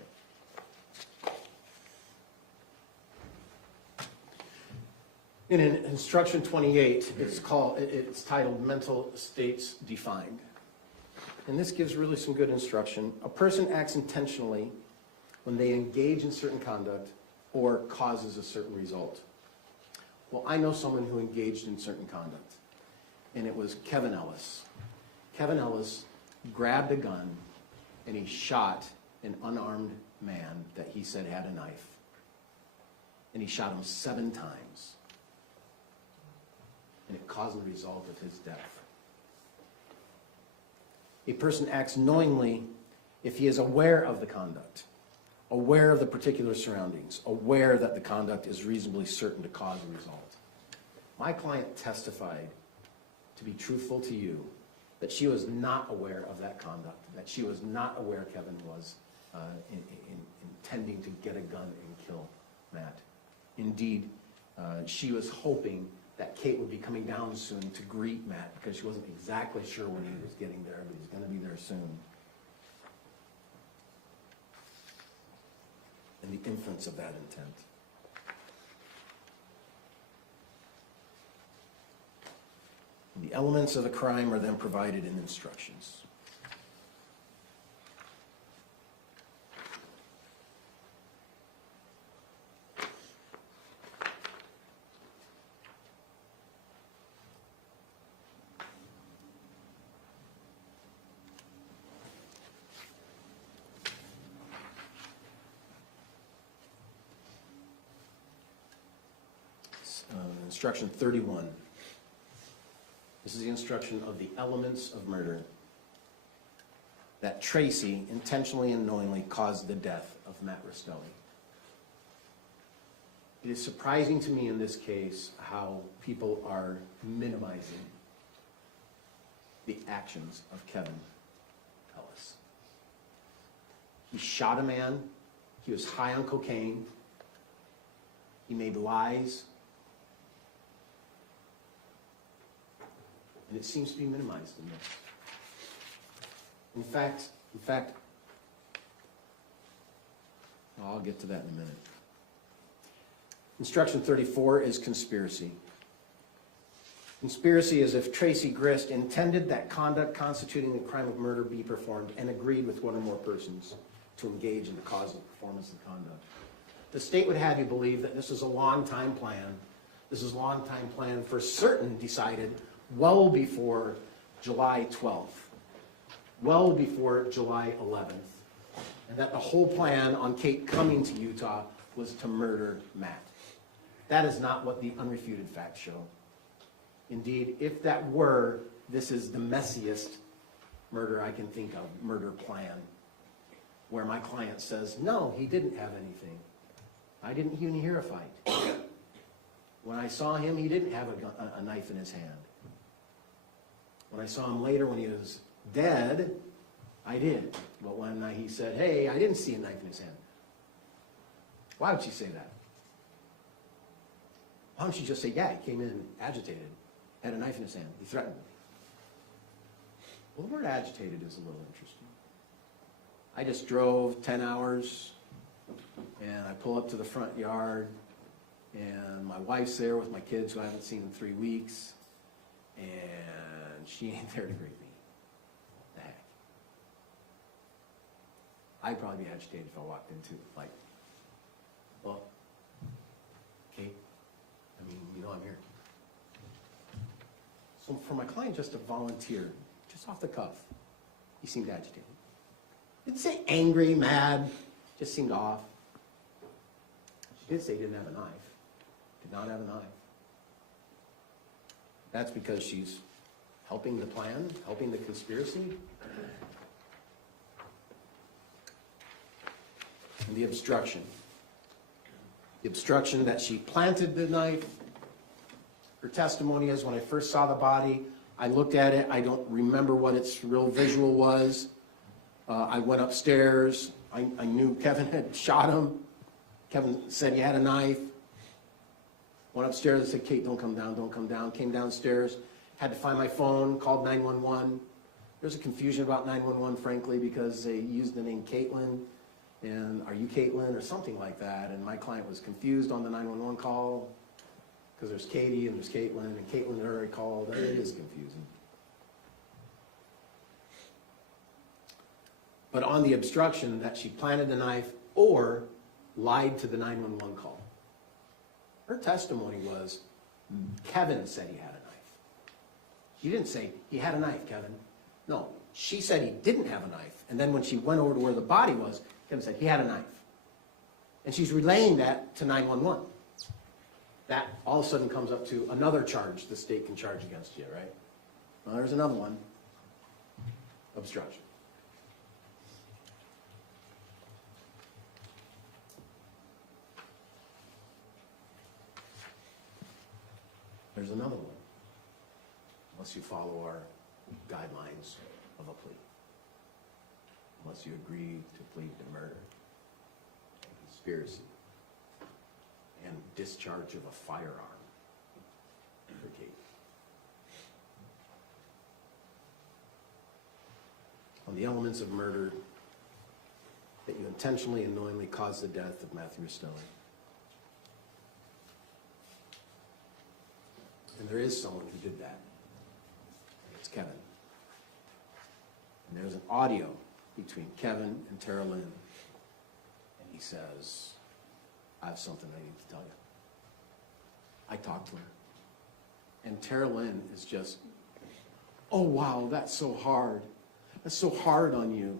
In instruction 28, it's titled Mental States Defined. And this gives really some good instruction. A person acts intentionally when they engage in certain conduct or causes a certain result. Well, I know someone who engaged in certain conduct, and it was Kevin Ellis. Kevin Ellis grabbed a gun and he shot an unarmed man that he said had a knife. And he shot him 7 times. And it caused the result of his death. A person acts knowingly if he is aware of the conduct, aware of the particular surroundings, aware that the conduct is reasonably certain to cause a result. My client testified, to be truthful to you, that she was not aware of that conduct, that she was not aware Kevin was intending to get a gun and kill Matt. Indeed, she was hoping that Kate would be coming down soon to greet Matt because she wasn't exactly sure when he was getting there, but he's going to be there soon. And the inference of that intent. And the elements of the crime are then provided in instructions. Instruction 31. This is the instruction of the elements of murder. That Tracey intentionally and knowingly caused the death of Matt Restelli. It is surprising to me in this case how people are minimizing the actions of Kevin Ellis. He shot a man. He was high on cocaine. He made lies. And it seems to be minimized in this. In fact, I'll get to that in a minute. Instruction 34 is conspiracy. Conspiracy is if Tracey Grist intended that conduct constituting the crime of murder be performed and agreed with one or more persons to engage in the cause of performance of conduct. The state would have you believe that this is a long-time plan. This is a long-time plan for certain decided well before July 12th, well before July 11th, and that the whole plan on Kate coming to Utah was to murder Matt. That is not what the unrefuted facts show. Indeed, if that were, this is the messiest murder I can think of, murder plan, where my client says, no, he didn't have anything. I didn't even hear a fight. When I saw him, he didn't have a knife in his hand. When I saw him later when he was dead, I did. But when he said, hey, I didn't see a knife in his hand. Why would she say that? Why don't you just say, yeah, he came in agitated, had a knife in his hand, he threatened me. Well, the word agitated is a little interesting. I just drove 10 hours, and I pull up to the front yard, and my wife's there with my kids who I haven't seen in 3 weeks, and she ain't there to greet me. What the heck? I'd probably be agitated if I walked into it, like, well, Kate, I mean, you know I'm here. So for my client just to volunteer, just off the cuff, he seemed agitated. Didn't say angry, mad, just seemed off. She did say he didn't have a knife. Did not have a knife. That's because she's helping the plan, helping the conspiracy. And the obstruction. The obstruction that she planted the knife. Her testimony is, when I first saw the body, I looked at it. I don't remember what its real visual was. I went upstairs. I knew Kevin had shot him. Kevin said he had a knife. Went upstairs and said, Kate, don't come down, don't come down. Came downstairs, had to find my phone, called 911. There's a confusion about 911, frankly, because they used the name Caitlin, and are you Caitlin, or something like that. And my client was confused on the 911 call, because there's Katie and there's Caitlin, and Caitlin had already called. It is confusing. But on the obstruction that she planted the knife or lied to the 911 call. Her testimony was, Kevin said he had a knife. She didn't say, he had a knife, Kevin. No, she said he didn't have a knife. And then when she went over to where the body was, Kevin said, he had a knife. And she's relaying that to 911. That all of a sudden comes up to another charge the state can charge against you, right? Well, there's another one. Obstruction. There's another one, unless you follow our guidelines of a plea. Unless you agree to plead to murder, conspiracy, and discharge of a firearm for Kate. On the elements of murder, that you intentionally and knowingly caused the death of Matthew Restelli. And there is someone who did that. It's Kevin. And there's an audio between Kevin and Tara Lynn. And he says, I have something I need to tell you. I talked to her. And Tara Lynn is just, oh wow, that's so hard. That's so hard on you.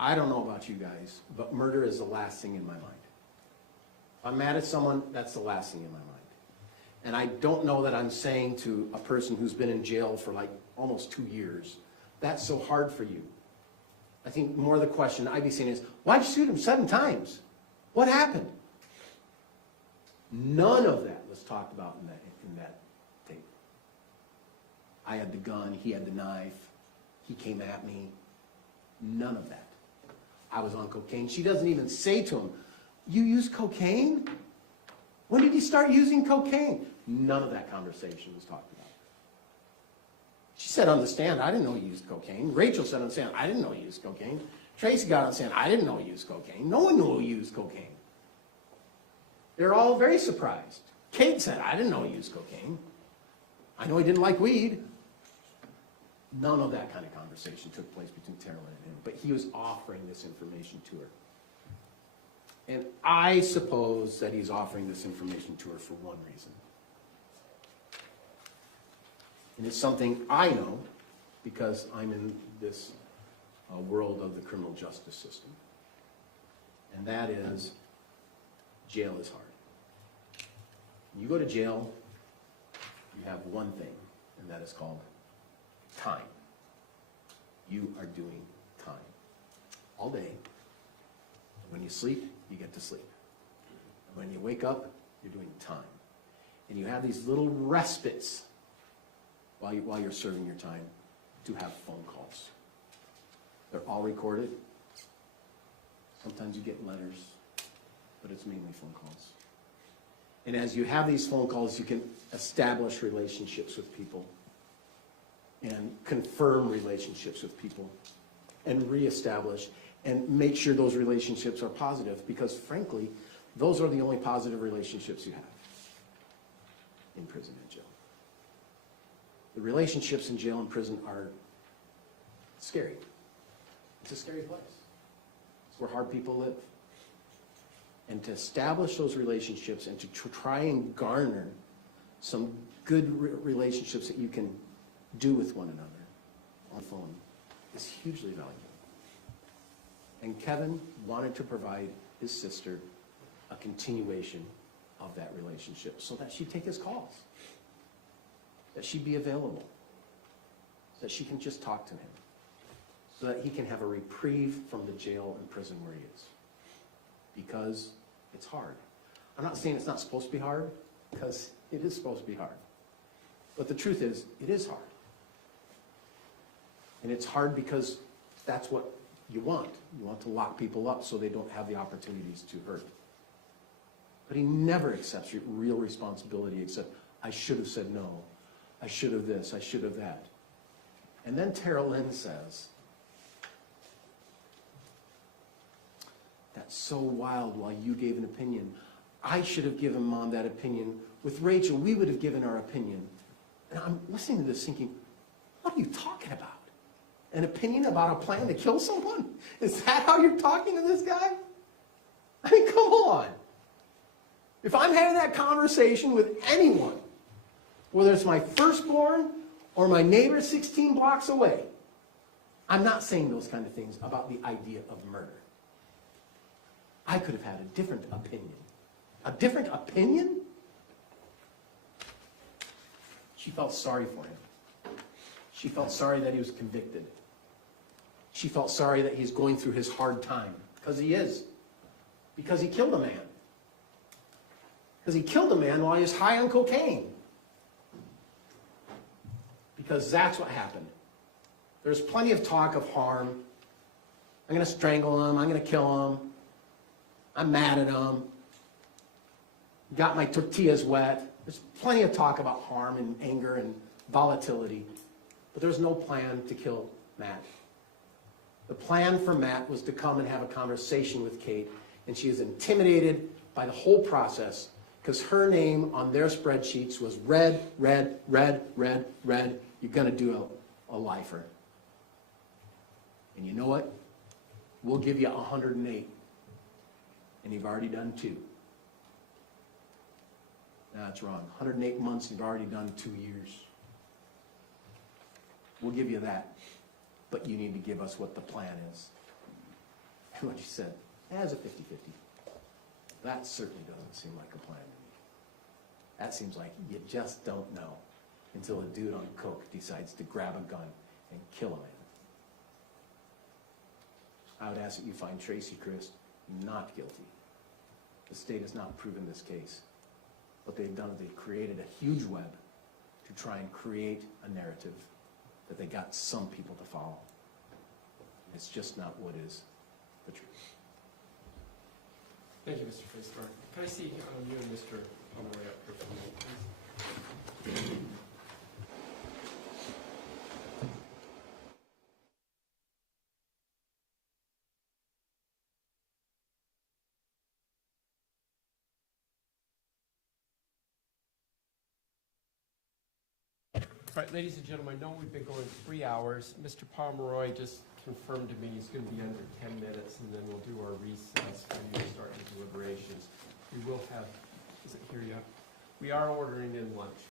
I don't know about you guys, but murder is the last thing in my mind. If I'm mad at someone, that's the last thing in my mind. And I don't know that I'm saying to a person who's been in jail for like almost 2 years, that's so hard for you. I think more the question I'd be saying is, why'd you shoot him 7 times? What happened? None of that was talked about in that tape. I had the gun, he had the knife, he came at me. None of that. I was on cocaine. She doesn't even say to him, you use cocaine? When did you start using cocaine? None of that conversation was talked about. She said on the stand, I didn't know he used cocaine. Rachel said on the stand, I didn't know he used cocaine. Tracey got on the stand, I didn't know he used cocaine. No one knew he used cocaine. They're all very surprised. Kate said, I didn't know he used cocaine. I know he didn't like weed. None of that kind of conversation took place between Tara Lynn and him, but he was offering this information to her. And I suppose that he's offering this information to her for one reason. And it's something I know because I'm in this world of the criminal justice system. And that is, jail is hard. When you go to jail, you have one thing, and that is called time. You are doing time all day. When you sleep, you get to sleep. And when you wake up, you're doing time. And you have these little respites while you're serving your time to have phone calls. They're all recorded. Sometimes you get letters, but it's mainly phone calls. And as you have these phone calls, you can establish relationships with people and confirm relationships with people and reestablish and make sure those relationships are positive, because frankly, those are the only positive relationships you have in prison and jail. The relationships in jail and prison are scary. It's a scary place. It's where hard people live. And to establish those relationships and to try and garner some good relationships that you can do with one another on the phone is hugely valuable. And Kevin wanted to provide his sister a continuation of that relationship so that she'd take his calls, that she'd be available, so that she can just talk to him, so that he can have a reprieve from the jail and prison where he is. Because it's hard. I'm not saying it's not supposed to be hard, because it is supposed to be hard. But the truth is, it is hard. And it's hard because that's what you want. You want to lock people up so they don't have the opportunities to hurt. But he never accepts your real responsibility except, I should have said no. I should have this. I should have that. And then Tara Lynn says, that's so wild while you gave an opinion. I should have given Mom that opinion. With Rachel, we would have given our opinion. And I'm listening to this thinking, what are you talking about? An opinion about a plan to kill someone? Is that how you're talking to this guy? I mean, come on. If I'm having that conversation with anyone, whether it's my firstborn or my neighbor 16 blocks away, I'm not saying those kind of things about the idea of murder. I could have had a different opinion. A different opinion? She felt sorry for him. She felt sorry that he was convicted. She felt sorry that he's going through his hard time, because he is. Because he killed a man. Because he killed a man while he was high on cocaine. Because that's what happened. There's plenty of talk of harm. I'm going to strangle him. I'm going to kill him. I'm mad at him. Got my tortillas wet. There's plenty of talk about harm and anger and volatility. But there's no plan to kill Matt. The plan for Matt was to come and have a conversation with Kate, and she is intimidated by the whole process because her name on their spreadsheets was red, red, red, red, red. You're going to do a lifer. And you know what? We'll give you 108. And you've already done 2. No, that's wrong. 108 months, you've already done 2 years. We'll give you that. But you need to give us what the plan is. And what she said, it's a 50-50. That certainly doesn't seem like a plan to me. That seems like you just don't know until a dude on coke decides to grab a gun and kill a man. I would ask that you find Tracey Grist not guilty. The state has not proven this case. What they've done is they've created a huge web to try and create a narrative that they got some people to follow. It's just not what is the truth. Thank you, Mr. Facemyer. Can I see you and Mr. Pomeroy up here for a minute, please? All right, ladies and gentlemen, I know we've been going 3 hours. Mr. Pomeroy just confirmed to me he's going to be under 10 minutes, and then we'll do our recess for you to start your deliberations. We will have, is it here yet? We are ordering in lunch.